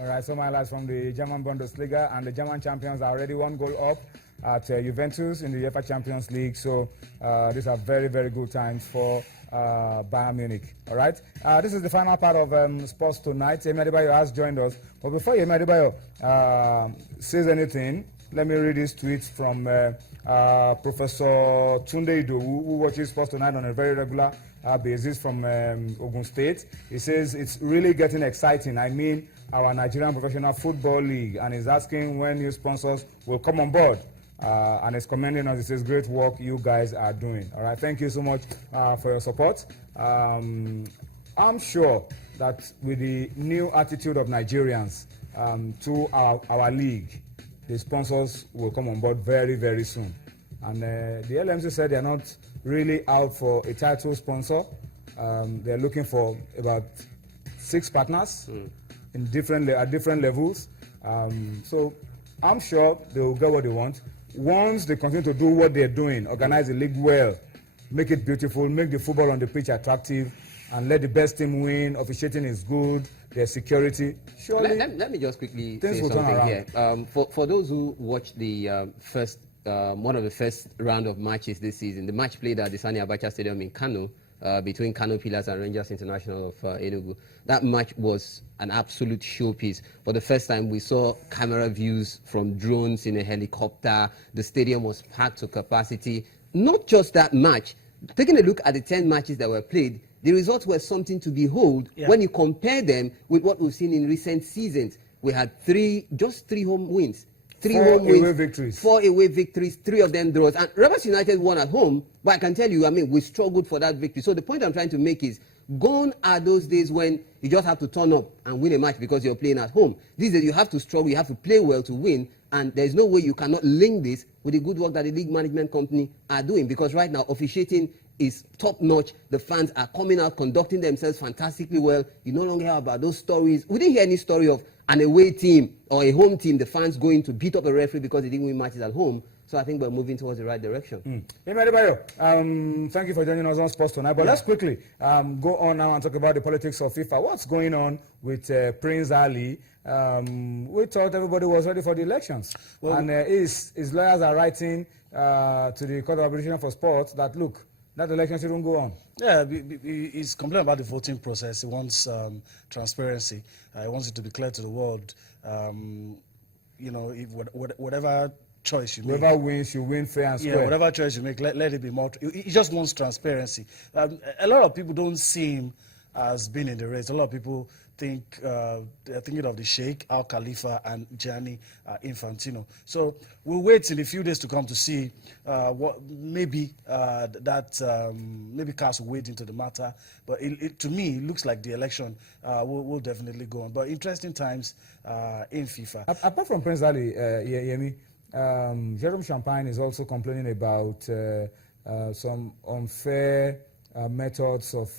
All right, so my lads from the German Bundesliga, and the German champions are already 1 goal up at Juventus in the UEFA Champions League. So these are very, very good times for Bayern Munich. All right, this is the final part of Sports Tonight. Yemi Adebayo has joined us. But before Yemi Adebayo says anything, let me read this tweet from Professor Tunde Idowu, who watches Sports Tonight on a very regular basis from Ogun State. He says it's really getting exciting. I mean, our Nigerian Professional Football League, and is asking when new sponsors will come on board. And is commending us. It says great work you guys are doing. All right, thank you so much for your support. I'm sure that with the new attitude of Nigerians to our league, the sponsors will come on board very, very soon. And the LMC said they are not really out for a title sponsor. They're looking for about 6 partners in at different levels. So I'm sure they will get what they want. Once they continue to do what they're doing, organize the league well, make it beautiful, make the football on the pitch attractive, and let the best team win. Officiating is good. There's security. Surely, let me just quickly say something here. For those who watched the one of the first round of matches this season, the match played at the Sani Abacha Stadium in Kano, between Kano Pillars and Rangers International of Enugu. That match was an absolute showpiece. For the first time, we saw camera views from drones in a helicopter. The stadium was packed to capacity. Not just that match. Taking a look at the 10 matches that were played, the results were something to behold when you compare them with what we've seen in recent seasons. We had just three home wins. 4 away victories. 4 away victories, 3 of them draws. And Rivers United won at home, but I can tell you, I mean, we struggled for that victory. So the point I'm trying to make is, gone are those days when you just have to turn up and win a match because you're playing at home. These days you have to struggle, you have to play well to win, and there's no way you cannot link this with the good work that the league management company are doing, because right now officiating is top-notch. The fans are coming out, conducting themselves fantastically well. You no longer hear about those stories. We didn't hear any story of an away team or a home team, the fans going to beat up a referee because they didn't win matches at home. So I think we're moving towards the right direction. Thank you for joining us on Sports Tonight. But let's quickly go on now and talk about the politics of FIFA. What's going on with Prince Ali? We thought everybody was ready for the elections. Well, and his lawyers are writing to the Court of Arbitration for Sports that, look, that election shouldn't go on. Yeah, he's complaining about the voting process. He wants transparency. He wants it to be clear to the world. You know, if whatever choice you make. Whoever wins, you win fair and square. Yeah, whatever choice you make, let it be more. He just wants transparency. A lot of people don't see him as being in the race. A lot of people think they're thinking of the Sheikh, Al Khalifa, and Gianni Infantino. So we'll wait in a few days to come to see what maybe maybe cast weight into the matter. But to me, it looks like the election will definitely go on. But interesting times in FIFA. Apart from Prince Ali, Yemi, Jerome Champagne is also complaining about some unfair methods of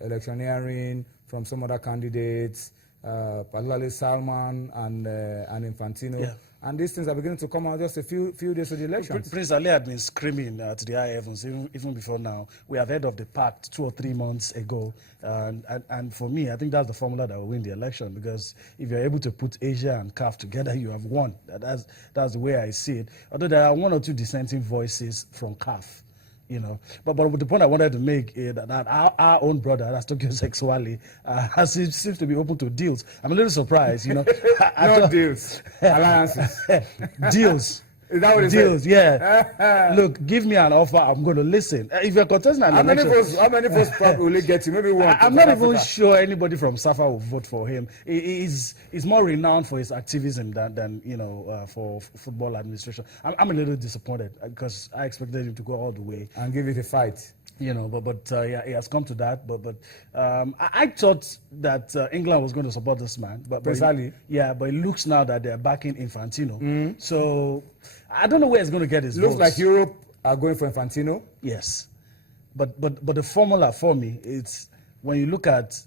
electioneering from some other candidates, particularly Salman and Infantino. Yeah. And these things are beginning to come out just a few days to the elections. Prince Ali had been screaming to the high heavens even before now. We have heard of the pact 2 or 3 months ago. And for me, I think that's the formula that will win the election, because if you're able to put Asia and CAF together, you have won. That's the way I see it. Although there are 1 or 2 dissenting voices from CAF. You know, but the point I wanted to make is that our own brother, that's Tokyo Sexually, seems to be open to deals. I'm a little surprised, you know. Not deals, alliances. Deals. Is that what he deals. said? Yeah. Look, give me an offer. I'm going to listen. If you're contesting an election, How many votes probably will he get you? Maybe one. I'm not even sure anybody from Safa will vote for him. He's more renowned for his activism than for football administration. I'm a little disappointed because I expected him to go all the way And give it a fight. But yeah, it has come to that. But I thought that England was going to support this man. But Precisely. but it looks now that they're backing Infantino. So I don't know where he's going to get his Looks votes. like Europe are going for Infantino. Yes, but the formula for me, it's when you look at,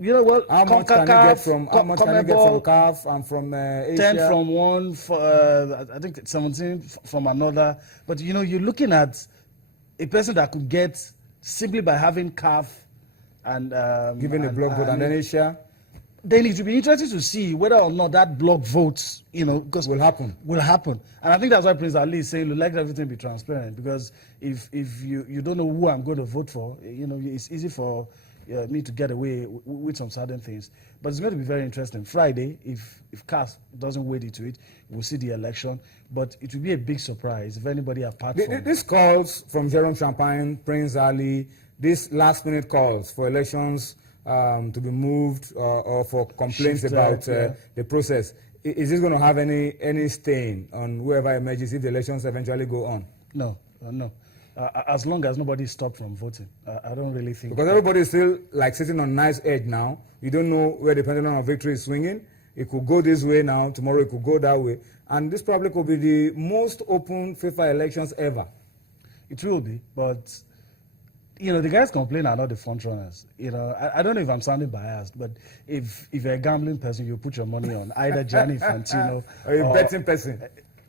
How much can you get from CAF and from Asia? 10 from one, I think 17 from another. But you're looking at a person that could get simply by having CAF and Giving a block vote and then Asia. then it will be interesting to see whether or not that block votes, because Will happen. And I think that's why Prince Ali is saying, "Look, let everything be transparent." Because if you don't know who I'm going to vote for, it's easy for me to get away with some certain things. But it's going to be very interesting. Friday, if CAS doesn't wade into it, we'll see the election. But it will be a big surprise if anybody apart from This calls from Jerome Champagne, Prince Ali, these last-minute calls for elections to be moved or for complaints Shifted, about yeah. the process. Is this going to have any stain on whoever emerges if the elections eventually go on? No. As long as nobody stopped from voting, I don't really think. Because everybody is still like sitting on nice edge now. You don't know where the pendulum of victory is swinging. It could go this way now, tomorrow it could go that way. And this probably could be the most open FIFA elections ever. It will be, but the guys complaining are not the front runners. I don't know if I'm sounding biased, but if you're a gambling person, you put your money on either Gianni Infantino Or a betting person.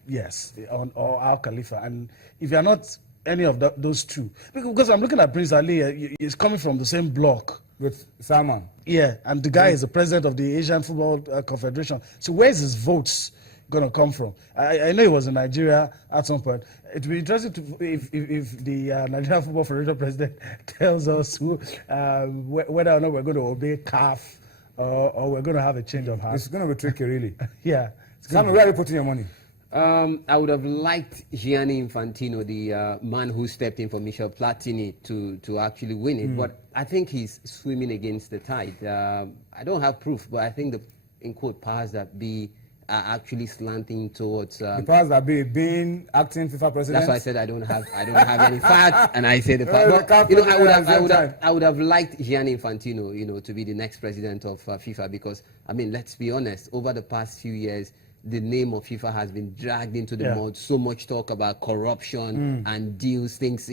Yes, or Al Khalifa. And if you're not any of those two, because I'm looking at Prince Ali, he's coming from the same block. With Salman. Yeah, and the guy is the president of the Asian Football Confederation. So where's his votes going to come from? I know he was in Nigeria at some point. It would be interesting if the Nigerian Football Federation president tells us whether or not we're going to obey CAF or we're going to have a change of heart. It's going to be tricky, really. Yeah. Sammy, where are you putting your money? I would have liked Gianni Infantino, the man who stepped in for Michel Platini, to actually win it. But I think he's swimming against the tide. I don't have proof, but I think the, in quote, powers that be are actually slanting towards. The powers that be being acting FIFA president. That's why I said I don't have any facts, and I said the Well, fact. the But, CAF I would have liked Gianni Infantino, to be the next president of FIFA, because let's be honest, over the past few years, the name of FIFA has been dragged into the mud. So much talk about corruption and deals, things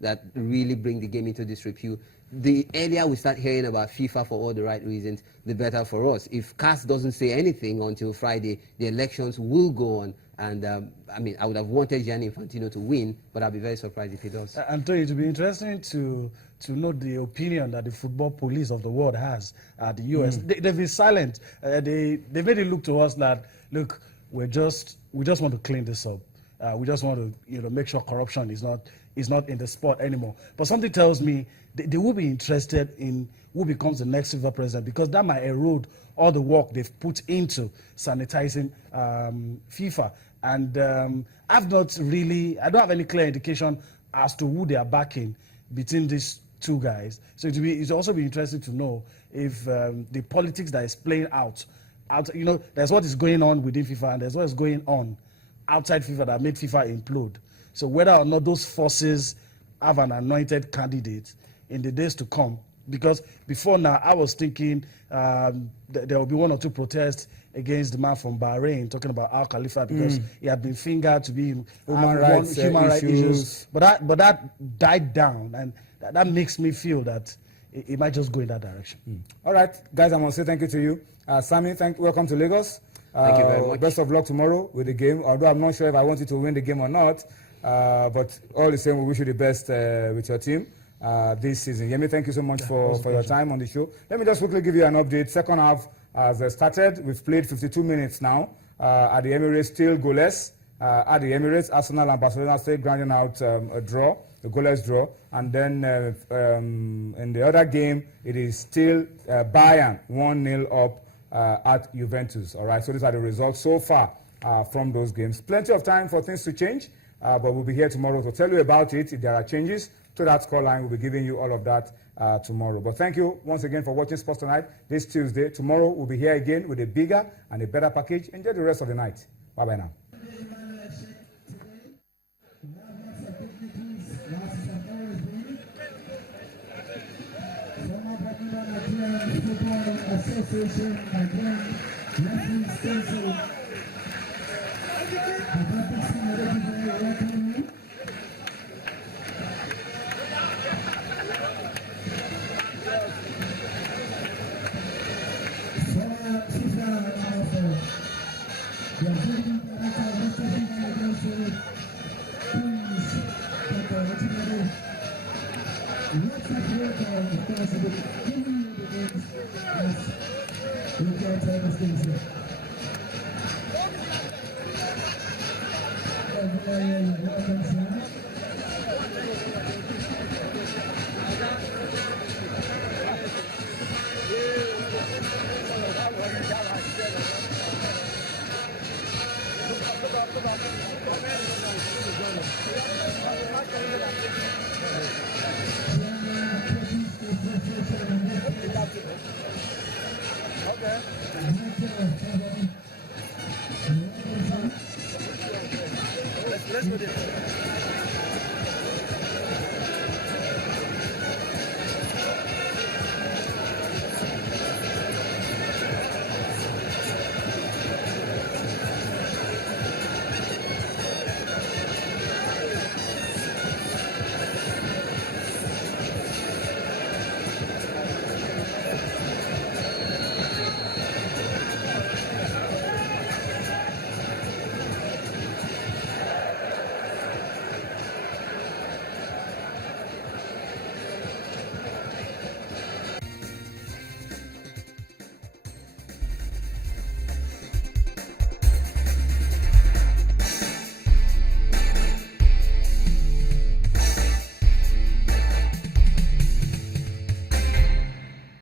that really bring the game into disrepute. The earlier we start hearing about FIFA for all the right reasons, the better for us. If CAS doesn't say anything until Friday, the elections will go on. And I would have wanted Gianni Infantino to win, but I'll be very surprised if he does. Antonio, it will be interesting to know the opinion that the football police of the world has at the US. They've been silent. They made it look to us that, look, we just want to clean this up. We just want to make sure corruption is not in the sport anymore. But something tells me they will be interested in who becomes the next FIFA president, because that might erode all the work they've put into sanitizing FIFA. And I don't have any clear indication as to who they are backing between these two guys. So it'll also be interesting to know if the politics that is playing out, there's what is going on within FIFA and there's what is going on outside FIFA that made FIFA implode. So whether or not those forces have an anointed candidate in the days to come, because before now I was thinking there will be one or two protests against the man from Bahrain talking about Al Khalifa, because he had been fingered to be Human rights issues. But that died down, and that makes me feel that it might just go in that direction. All right, guys, I must say thank you to you. Sammy, welcome to Lagos. Thank you very much. Best of luck tomorrow with the game, although I'm not sure if I want you to win the game or not. But all the same, we wish you the best with your team this season. Yemi, thank you so much for your time on the show. Let me just quickly give you an update. Second half has started. We've played 52 minutes now at the Emirates, still goalless. At the Emirates, Arsenal and Barcelona still grinding out a goalless draw. And then in the other game, it is still Bayern 1-0 up at Juventus. All right, so these are the results so far from those games. Plenty of time for things to change, but we'll be here tomorrow to tell you about it. If there are changes to that scoreline, we'll be giving you all of that tomorrow. But thank you once again for watching Sports Tonight this Tuesday. Tomorrow, we'll be here again with a bigger and a better package. Enjoy the rest of the night. Bye-bye now. Association again, Referee Council. Let's do this.